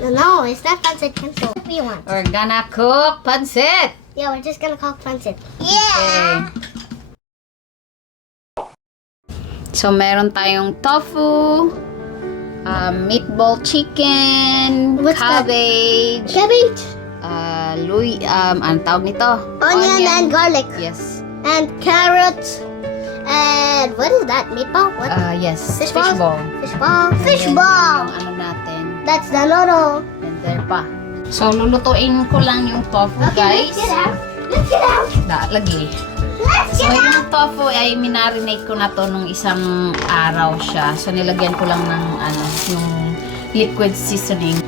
No, it's not pancit cancel. What do you want? We're gonna cook pancit. Yeah, we're just gonna cook pancit. Okay. So, meron tayong tofu, meatball chicken, What's that? cabbage, Cabbage, anong tawag nito? onion, and garlic. Yes. And carrots. And what is that? Meatball? What? Yes. Fish Fish ball? ball. Fishball. And then Fishball. Yung ano natin. That's Niloto. And there pa. So, lulutuin ko lang yung tofu, guys. Let's get out. Let's get out. Lagi. Let's So, get out. yung tofu ay minarinate ko na to nung isang araw siya. So, nilagyan ko lang ng yung liquid seasoning.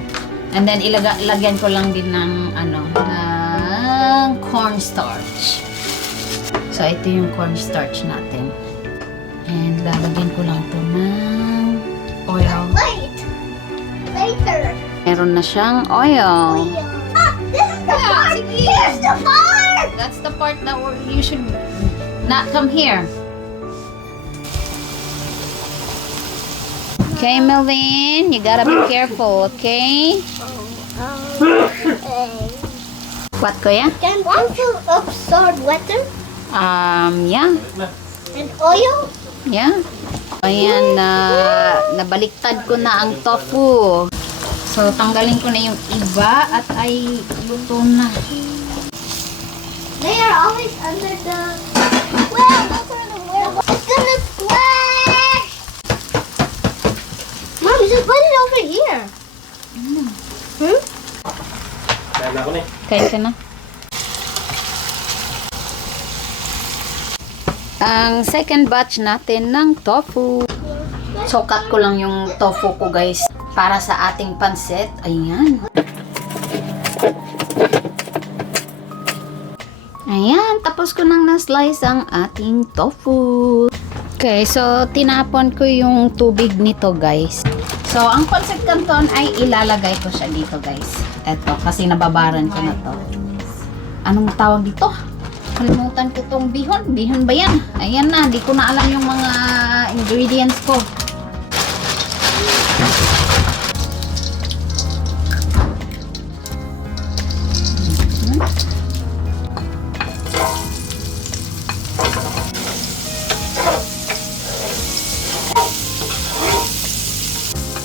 And then, ilagyan ko lang din ng ng cornstarch. So, ito yung cornstarch natin. And lalagyan ko lang ito ng oil. Wait. Later. Meron na siyang oil. Ah, this is the part. sige. Here's the part. That's the part that you should not come here. Okay, Melvin, you gotta be careful, okay? What, kuya? Can pencil absorb water Yeah. and oil? Yeah. Ayan, nabaliktad ko na ang tofu. So, tanggalin ko na yung iba at ay luto na. They are always under the well. It's gonna splash. Mom, you should put it over here. Hmm? Kain ka na. Ang second batch natin ng tofu. So, cut ko lang yung tofu ko, guys, para sa ating pancit. Ayan. Ayan, tapos ko nang na-slice ang ating tofu. Okay, so tinapon ko yung tubig nito, guys. So, ang pancit canton ay ilalagay ko siya dito, guys. Eto, kasi nababaran ko na to. Anong tawag dito? Kalimutan ko tong bihon. Bihon ba yan? Ayan na, di ko na alam yung mga ingredients ko.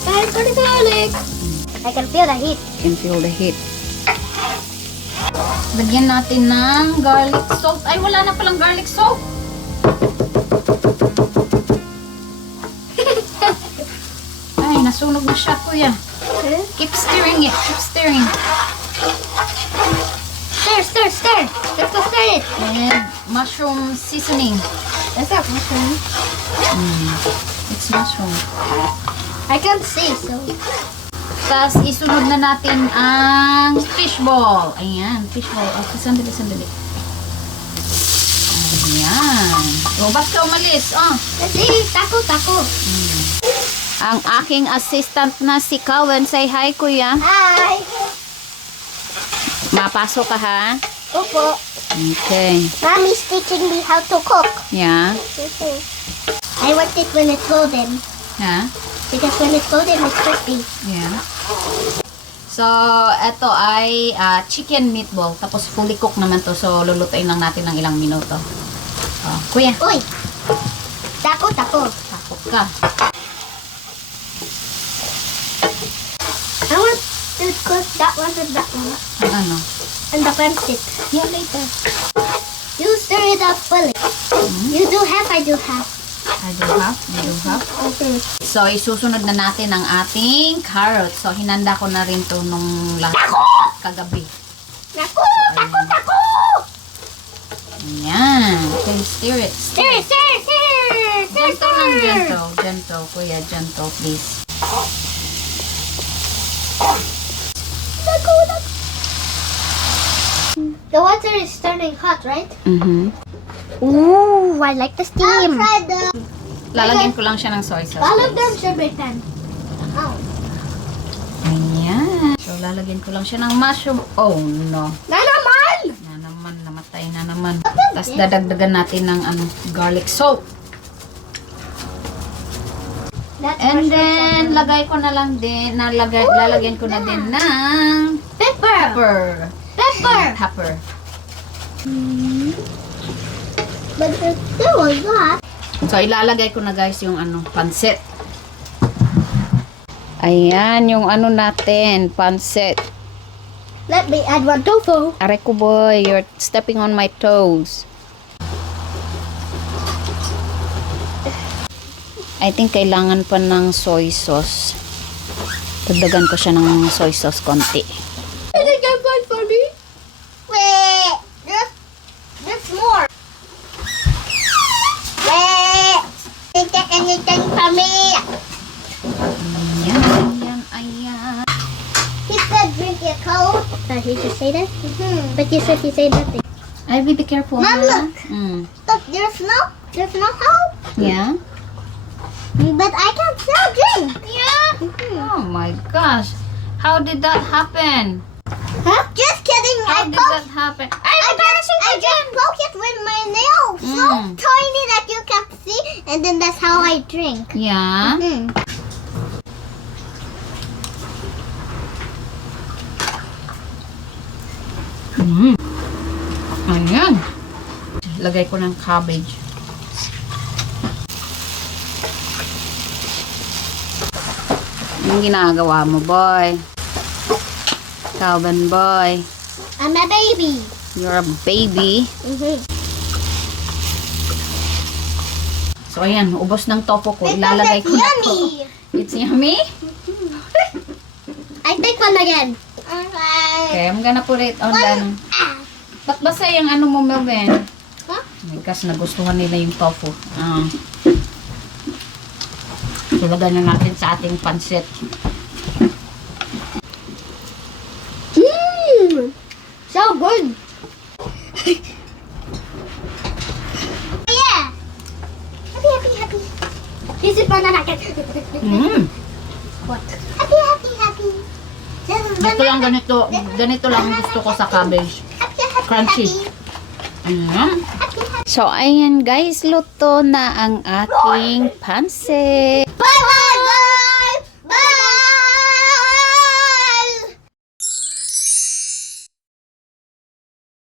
Time for the garlic. I can feel the heat. You can feel the heat. Lagyan natin ng garlic salt. Ay, wala na palang garlic salt. Ay, nasunog na siya, kuya. Keep stirring it. Keep stirring. Stir, stir, stir. Let's go stir it. And mushroom seasoning. That's not mushroom. It's mushroom. I can't see, so. Tapos, isunod na natin ang fishball. Ayan, fishball. Okay, sandali, sandali. Ayan. O, ba't ka umalis? Oh. Let's see. Taco, taco. Ang aking assistant na si Gawin. Say hi, kuya. Hi. Mapasok ka, ha? Opo. Okay. Mommy's teaching me how to cook. Yeah. I want it when it's golden. Ha? Because when it's golden, it's crispy. Yeah. So, eto ay chicken meatball. Tapos fully cooked naman to. So, lulutuin lang natin ng ilang minuto. Oh, kuya. Uy! Taco, taco. Takot ka. I want to cook that one and that one. Ang ano? And the pancit. Yeah, later. You stir it up fully. You do half, I do half. I do half. You do half. Okay. So, isusunod na natin ang ating carrots. So, hinanda ko na rin to nung kagabi. Taco! Taco, taco! Ayan. Okay, stir it. Stir, stir, stir! Stir, Gentle lang, stir! gentle. Gentle, kuya. Gentle, please. Taco, taco. The water is turning hot, right? Mm-hmm. Ooh, I like the steam. Lalagyan ko lang siya ng soy sauce. All of them guys. should be 10. Oh. Ayan. So, lalagyan ko lang siya ng mushroom. Oh, no. Na naman! Na naman, namatay na naman. Tapos, dadagdagan natin ng garlic salt. And then, lagay ko na lang din, lalagyan ko na din ng Pepper. pepper. But there was that. So, ilalagay ko na guys yung pancit. Ayan, yung natin, pancit. Let me add one tofu. Aray ko boy, you're stepping on my toes. I think kailangan pa ng soy sauce. Dagdagan ko siya ng soy sauce konti. Is it good for me? Wait, just more. Wait, did get anything for me? Ayan. He said drink your cold. Did he just say that? But you said he said nothing. Ay, be careful. Mom, look. Look, there's no help. Yeah? But I can still drink. Yeah? Oh my gosh. How did that happen? Huh? Just kidding. How did that happen? I just poke it with my nails. So tiny that you can't see. And then that's how I drink. Yeah? Ayan. Lagay ko ng cabbage. Anong ginagawa mo, boy? Calvin, boy. I'm a baby. You're a baby. So, ayan. Ubos ng tofu ko. Ilalagay ko na to. Yummy. It's yummy? I take one again. Okay, I'm gonna put it on the... Ba't basa yung mo, Melvin? Huh? Kasi nagustuhan nila yung tofu. Ilagay na natin sa ating pancit. So good. Yeah. Happy. This is banana cake. What? Happy. Ito lang ganito lang gusto ko sa cabbage. Crunchy. Ayan. So, ayan guys, luto na ang ating pancit.